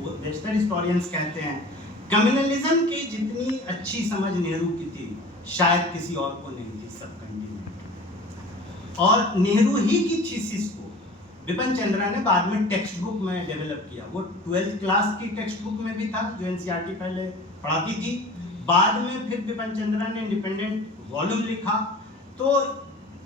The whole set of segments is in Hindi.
वेस्टर्न हिस्टोरियंस कहते हैं कम्युनलिज्म की जितनी अच्छी समझ नेहरू की थी शायद किसी और को नहीं थी सब कंटिनेंट। और नेहरू ही की थीसिस को बिपिन चंद्रा ने बाद में टेक्स्ट बुक में डेवलप किया। वो 12th क्लास की टेक्स्ट बुक में भी था जो एनसीईआरटी पहले पढ़ाती थी, बाद में फिर बिपिन चंद्रा ने इंडिपेंडेंट वॉल्यूम लिखा। तो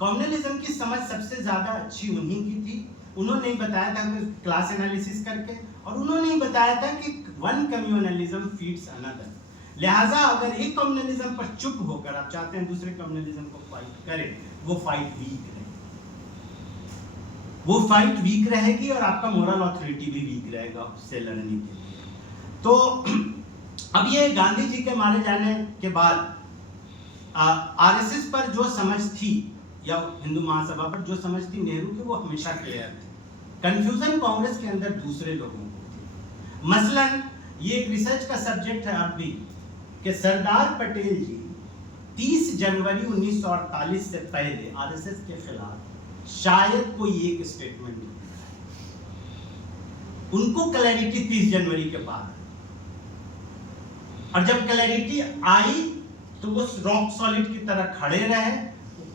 कम्युनलिज्म की समझ सबसे ज्यादा अच्छी उन्हीं की थी। उन्होंने ही बताया था क्लास एनालिसिस करके, और उन्होंने ही बताया था कि वन कम्युनलिज्म फीड्स अनदर। लिहाजा अगर एक कम्युनलिज्म पर चुप होकर आप चाहते हैं दूसरे कम्युनलिज्म को फाइट करें, वो फाइट वीक रहेगी, वो फाइट वीक रहेगी और आपका मोरल अथॉरिटी भी वीक रहेगा उससे लड़ने के लिए। तो अब ये गांधी जी के मारे जाने के बाद आरएसएस पर जो समझ थी या हिंदू महासभा पर जो समझ थी नेहरू की, वो हमेशा क्लियर थी। कंफ्यूजन कांग्रेस के अंदर दूसरे लोगों को थी। मसलन ये एक रिसर्च का सब्जेक्ट है अब भी कि सरदार पटेल जी 30 जनवरी 1948 से पहले आरएसएस के खिलाफ शायद कोई एक स्टेटमेंट नहीं, उनको क्लैरिटी 30 जनवरी के बाद, और जब क्लैरिटी आई तो वो रॉक सॉलिड की तरह खड़े रहे,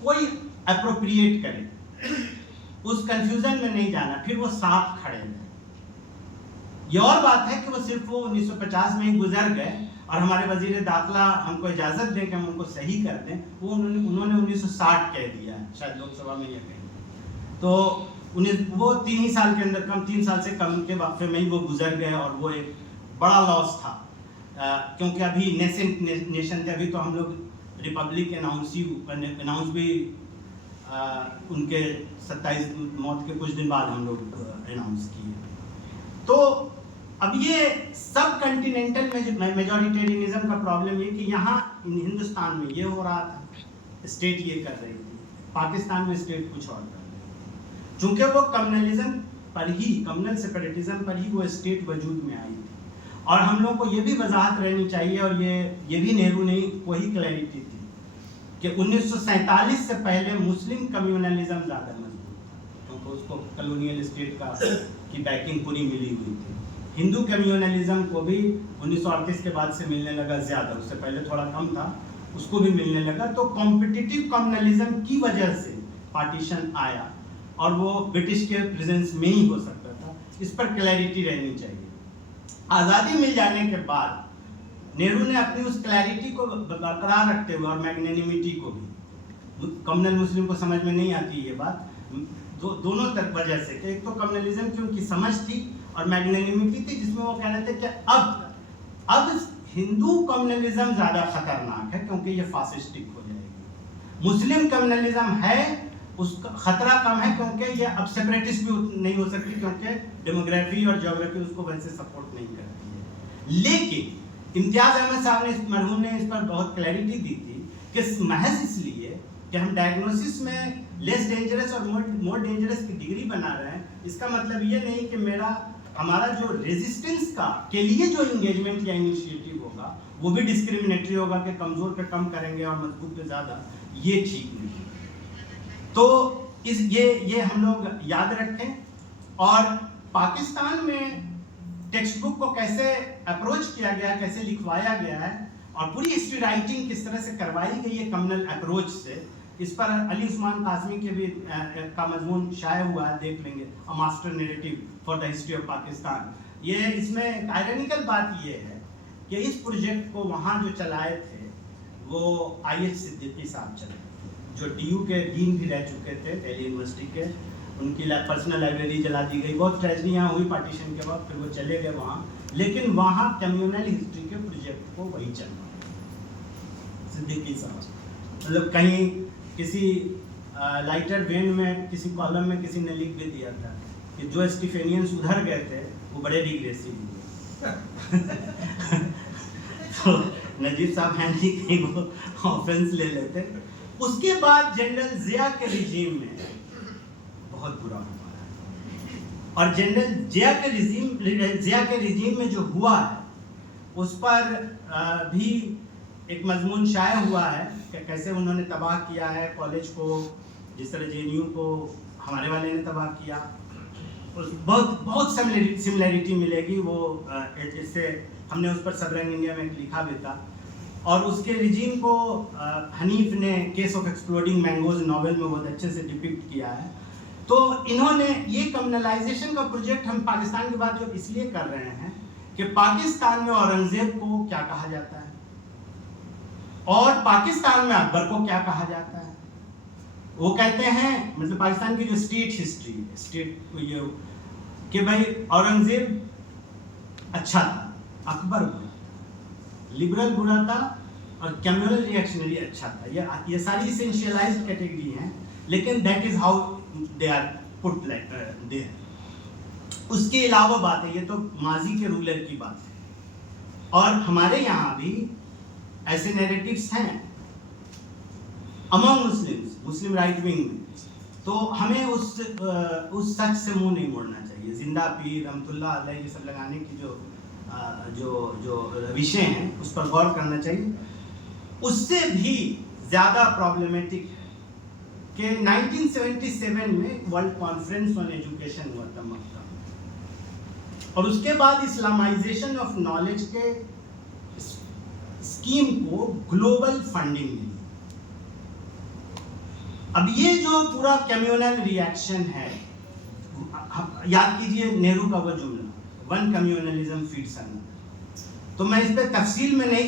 कोई अप्रोप्रिएट करे, उस कंफ्यूजन में नहीं जाना, फिर वो साथ खड़े रहे। ये और बात है कि वो सिर्फ वो 1950 में ही गुजर गए और हमारे वजीर दाखिला हमको इजाजत दें कि हम उनको सही कर दें, वो उन्होंने 1960 कह दिया है, शायद लोकसभा में ये कहें। तो वो 3 ही साल के अंदर, 3 साल से कम के वक्त में ही वो गुजर गए, और वो एक बड़ा लॉस था। क्योंकि अभी नेसेंट नेशन थे, अभी तो हम लोग रिपब्लिक अनाउंस भी उनके 27 मौत के कुछ दिन बाद हम लोग अनाउंस किए। तो अब ये सब कॉन्टिनेंटल मेजॉरिटेरियनिज्म का प्रॉब्लम ये कि यहाँ हिंदुस्तान में ये हो रहा था, स्टेट ये कर रही थी, पाकिस्तान में स्टेट कुछ और कर रही थी। चूंकि वो कम्युनलिज्म पर ही, कम्युनल सेपरेटिज्म पर ही वो स्टेट वजूद में आई थी। और हम लोग को ये भी वजाहत रहनी चाहिए, और ये भी नेहरू ने वही क्लैरिटी थी कि 1947 से पहले मुस्लिम कम्युनलिज्म ज़्यादा मजबूत था, क्योंकि उसको कॉलोनियल स्टेट की बैकिंग पूरी मिली हुई थी। हिंदू कम्युनलिज्म को भी 1938 के बाद से मिलने लगा ज़्यादा, उससे पहले थोड़ा कम था, उसको भी मिलने लगा। तो कॉम्पिटिटिव कम्युनलिज्म की वजह से पार्टीशन आया, और वो ब्रिटिश के प्रेजेंस में ही हो सकता था। इस पर क्लैरिटी रहनी चाहिए। आज़ादी मिल जाने के बाद नेहरू ने अपनी उस क्लैरिटी को बरकरार रखते हुए, और मैग्नेनिमिटी को भी, कम्युनल मुस्लिम को समझ में नहीं आती ये बात, दोनों तरफ वजह से, कि एक तो कम्युनलिज्म की उनकी समझ थी और मैग्नेनिमिटी थी, जिसमें वो कह रहे थे कि अब हिंदू कम्युनलिज्म ज़्यादा खतरनाक है क्योंकि ये फासिस्टिक हो जाएगी। मुस्लिम कम्युनलिज्म है, उसका खतरा कम है क्योंकि ये अब सेपरेटिस्ट भी नहीं हो सकती, क्योंकि डेमोग्राफी और ज्योग्राफी उसको वैसे सपोर्ट नहीं करती है। लेकिन इम्तियाज अहमद साहब ने, मरहूम ने, इस पर बहुत क्लैरिटी दी थी कि महज इसलिए कि हम डायग्नोसिस में लेस डेंजरस और मोर डेंजरस की डिग्री बना रहे हैं, इसका मतलब ये नहीं कि हमारा जो रेजिस्टेंस के लिए जो इंगेजमेंट या इनिशिएटिव होगा वो भी डिस्क्रिमिनेटरी होगा, कि कमजोर पे कम करेंगे और मजबूत पे ज़्यादा, ये ठीक नहीं। तो ये हम लोग याद रखें। और पाकिस्तान में टेक्स्ट बुक को कैसे अप्रोच किया गया, कैसे लिखवाया गया है, और पूरी हिस्ट्री राइटिंग किस तरह से करवाई गई है कम्युनल अप्रोच से, इस पर अली उस्मान काज़मी के भी का मजमून शाया हुआ है, देख लेंगे, a master narrative for the history of Pakistan. ये इसमें आयरनिकल बात ये है कि इस प्रोजेक्ट को वहाँ जो चलाए थे वो IH सिद्दीकी साहब चलाए, जो DU के डीन भी रह चुके थे दिल्ली यूनिवर्सिटी के। उनकी पर्सनल लाइब्रेरी जला दी गई, बहुत ट्रेजडी यहाँ हुई पार्टीशन के बाद, फिर वो चले गए वहाँ, लेकिन वहाँ कम्युनल हिस्ट्री के प्रोजेक्ट को वही चलना सिद्दीकी साहब। मतलब कहीं किसी लाइटर वेन में, किसी कॉलम में किसी ने लिख भी दिया था कि जो स्टीफेनियंस उधर गए थे वो बड़े रिग्रेसिव हुए। तो नजीब साहब हैं जी कहीं वो ऑफेंस ले लेते। उसके बाद जनरल जिया के रिजीम में बहुत बुरा हुआ है, और जनरल जिया के रिजीम में जो हुआ है उस पर भी एक मजमून शाया हुआ है कि कैसे उन्होंने तबाह किया है कॉलेज को, जिस तरह JNU को हमारे वाले ने तबाह किया। बहुत बहुत सिमिलरिटी मिलेगी। वो इससे हमने उस पर सबरंग इंडिया में लिखा भी था, और उसके रिजीम को हनीफ ने case of exploding mangoes novel में बहुत अच्छे से डिपिक्ट किया है। तो इन्होंने ये कम्युनलाइजेशन का प्रोजेक्ट हम पाकिस्तान के बाद जो इसलिए कर रहे हैं कि पाकिस्तान में औरंगजेब को क्या कहा जाता है और पाकिस्तान में अकबर को क्या कहा जाता है। वो कहते हैं, मतलब पाकिस्तान की जो स्टेट हिस्ट्री, स्टेट ये कि भाई औरंगजेब अच्छा था, अकबर बुरा, लिबरल बुरा था और कम्युनल रिएक्शनरी अच्छा था। ये सारी इसेंशियलाइज्ड कैटेगरी हैं, लेकिन that is how they are put there. उसके अलावा बात है, ये तो माजी के रूलर की बात है, और हमारे यहाँ भी ऐसे नैरेटिव्स हैं अमंग मुस्लिम्स, मुस्लिम राइट विंग में। तो हमें उस सच से मुंह नहीं मोड़ना चाहिए। जिंदा पीर रहमतुल्लाह अलैह ये सब लगाने की जो विषय हैं उस पर गौर करना चाहिए। उससे भी ज़्यादा प्रॉब्लमेटिक है कि 1977 में वर्ल्ड कॉन्फ्रेंस ऑन एजुकेशन हुआ था मक्का, और उसके बाद इस्लामाइजेशन ऑफ नॉलेज के स्कीम को ग्लोबल फंडिंग मिली। अब ये जो पूरा कम्युनल रिएक्शन है, याद कीजिए नेहरू का वो जुमला, वन कम्युनलिज्म फीड्स अनदर। तो मैं इस पे तफसील में नहीं जा